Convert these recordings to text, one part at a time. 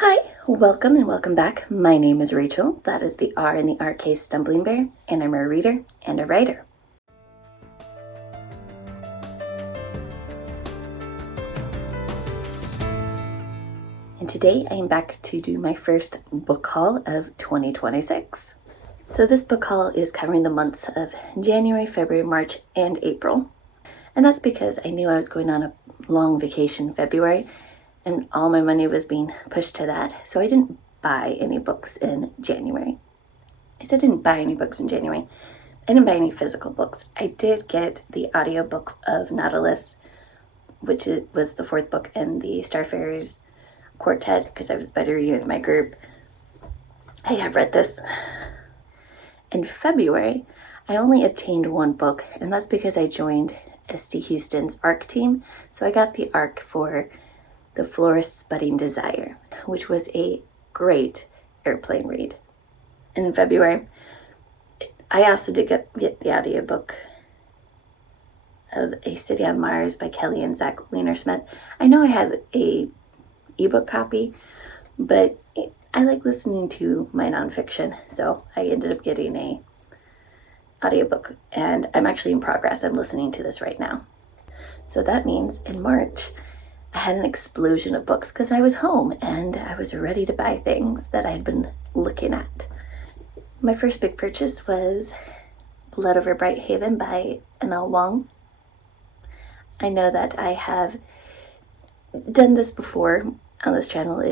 Hi, welcome and welcome back. My name is Rachel. That is the R in the RK Stumblingbear, and I'm a reader and a writer. And today I am back to do my first book haul of 2026. So this book haul is covering the months of January, February, March, and April. And that's because I knew I was going on a long vacation in February and all my money was being pushed to that. So I didn't buy any books in January. I said I didn't buy any books in January. I didn't buy any physical books. I did get the audiobook of Nautilus, which was the fourth book in the Starfarers quartet because I was better reading with my group. I have read this. In February, I only obtained one book, and that's because I joined St. Houston's ARC team. So I got the ARC for The Florist's Budding Desire, which was a great airplane read. In February, I also did get the audiobook of A City on Mars by Kelly and Zach Weinersmith. I know I had a ebook copy, but I like listening to my nonfiction, so I ended up getting a audiobook, and I'm actually in progress. I'm listening to this right now. So that means in March, I had an explosion of books because I was home and I was ready to buy things that I had been looking at. My first big purchase was Blood Over Bright Haven by M.L. Wong. I know that I have done this before on this channel.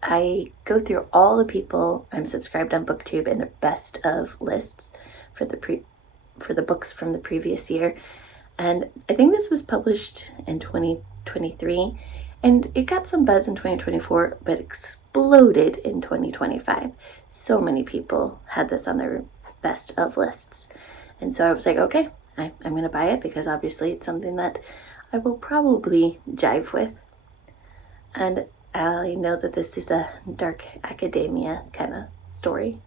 I go through all the people I'm subscribed on BookTube and their best of lists for the books from the previous year. And I think this was published in 2023 and it got some buzz in 2024 but exploded in 2025. So many people had this on their best of lists, and so I was like, okay, I'm gonna buy it because obviously it's something that I will probably jive with, and I know that this is a dark academia kind of story.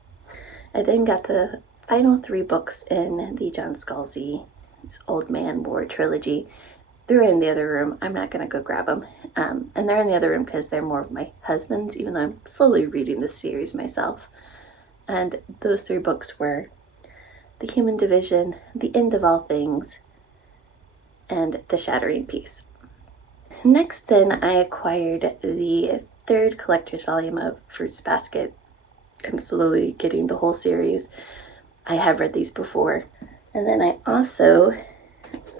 I then got the final 3 books in the John Scalzi's Old Man War trilogy. They're in the other room. I'm not going to go grab them. And they're in the other room because they're more of my husband's, even though I'm slowly reading this series myself. And those 3 books were The Human Division, The End of All Things, and The Shattering Peace. Next, then, I acquired the 3rd collector's volume of Fruits Basket. I'm slowly getting the whole series. I have read these before. And then I also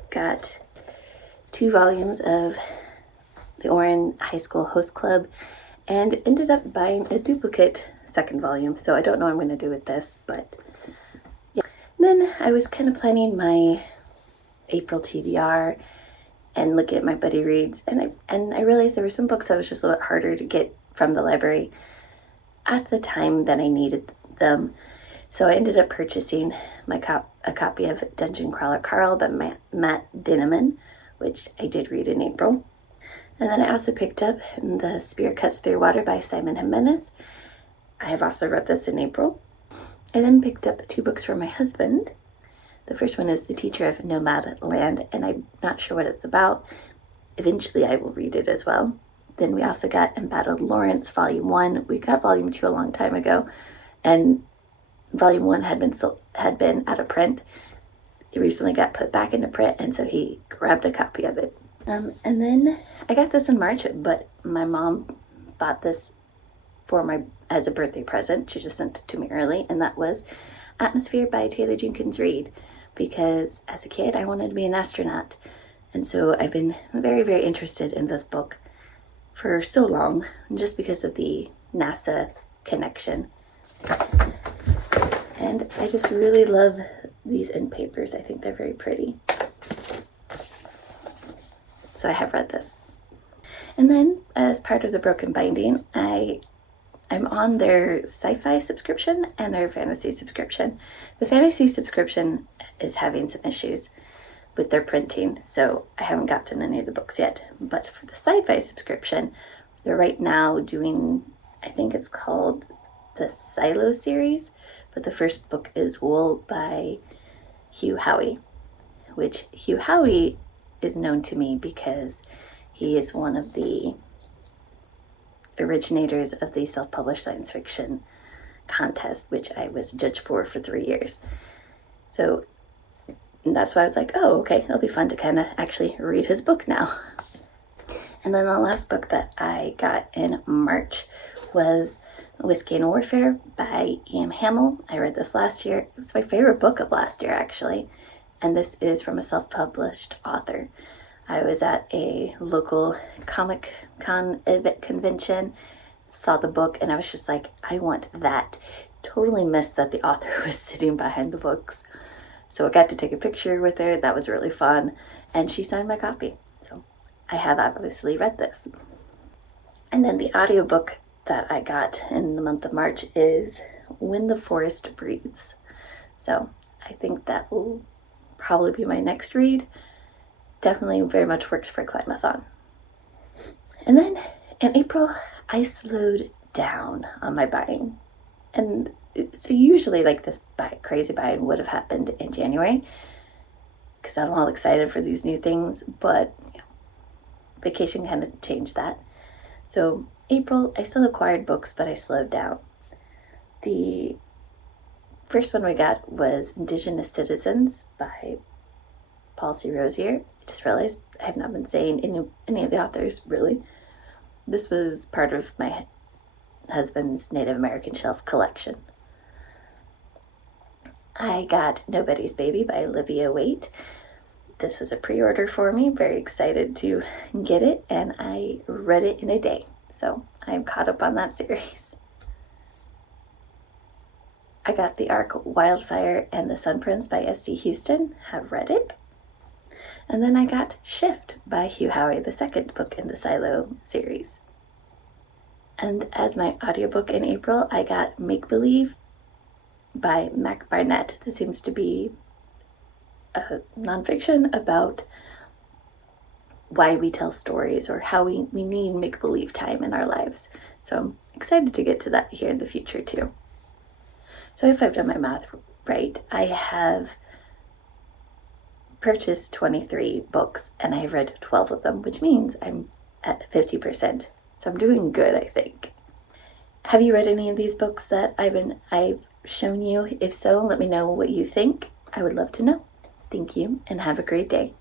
got 2 volumes of the Orin High School Host Club and ended up buying a duplicate 2nd volume. So I don't know what I'm going to do with this, but yeah. Then I was kind of planning my April TBR and looking at my buddy reads, and I realized there were some books that was just a little bit harder to get from the library at the time that I needed them. So I ended up purchasing a copy of Dungeon Crawler Carl by Matt Dinneman, which I did read in April. And then I also picked up The Spear Cuts Through Water by Simon Jimenez. I have also read this in April. I then picked up 2 books for my husband. The first one is The Teacher of Nomad Land, and I'm not sure what it's about. Eventually I will read it as well. Then we also got Embattled Lawrence, Volume 1. We got Volume 2 a long time ago, and Volume 1 had been out of print. It recently got put back into print, and so he grabbed a copy of it. And then I got this in March, but my mom bought this as a birthday present. She just sent it to me early, and that was Atmosphere by Taylor Jenkins Reid, because as a kid I wanted to be an astronaut, and so I've been very, very interested in this book for so long just because of the NASA connection. And I just really love these end papers. I think they're very pretty. So I have read this. And then as part of the Broken Binding, I'm on their sci-fi subscription and their fantasy subscription. The fantasy subscription is having some issues with their printing, so I haven't gotten any of the books yet. But for the sci-fi subscription, they're right now doing, I think it's called the Silo series, but the first book is Wool by Hugh Howey, which Hugh Howey is known to me because he is one of the originators of the self-published science fiction contest, which I was a judge for 3 years. So that's why I was like, oh, okay, it'll be fun to kind of actually read his book now. And then the last book that I got in March was Whiskey and Warfare by Ian Hamill. I read this last year. It was my favorite book of last year, actually. And this is from a self-published author. I was at a local Comic Con event convention, saw the book, and I was just like, I want that. Totally missed that the author was sitting behind the books. So I got to take a picture with her. That was really fun. And she signed my copy. So I have obviously read this. And then the audiobook that I got in the month of March is When the Forest Breathes. So I think that will probably be my next read. Definitely very much works for Climathon. And then in April, I slowed down on my buying. And so usually like this crazy buying would have happened in January because I'm all excited for these new things, but vacation kind of changed that. So April, I still acquired books, but I slowed down. The first one we got was Indigenous Citizens by Paul C. Rosier. I just realized I have not been saying any of the authors, really. This was part of my husband's Native American shelf collection. I got Nobody's Baby by Olivia Waite. This was a pre-order for me. Very excited to get it, and I read it in a day. So I'm caught up on that series. I got the ARC Wildfire and the Sun Prince by S.D. Houston. Have read it. And then I got Shift by Hugh Howey, the second book in the Silo series. And as my audiobook in April, I got Make Believe by Mac Barnett. This seems to be a nonfiction about why we tell stories or how we need make-believe time in our lives. So I'm excited to get to that here in the future too. So if I've done my math right, I have purchased 23 books and I have read 12 of them, which means I'm at 50%. So I'm doing good, I think. Have you read any of these books that I've shown you? If so, let me know what you think. I would love to know. Thank you and have a great day.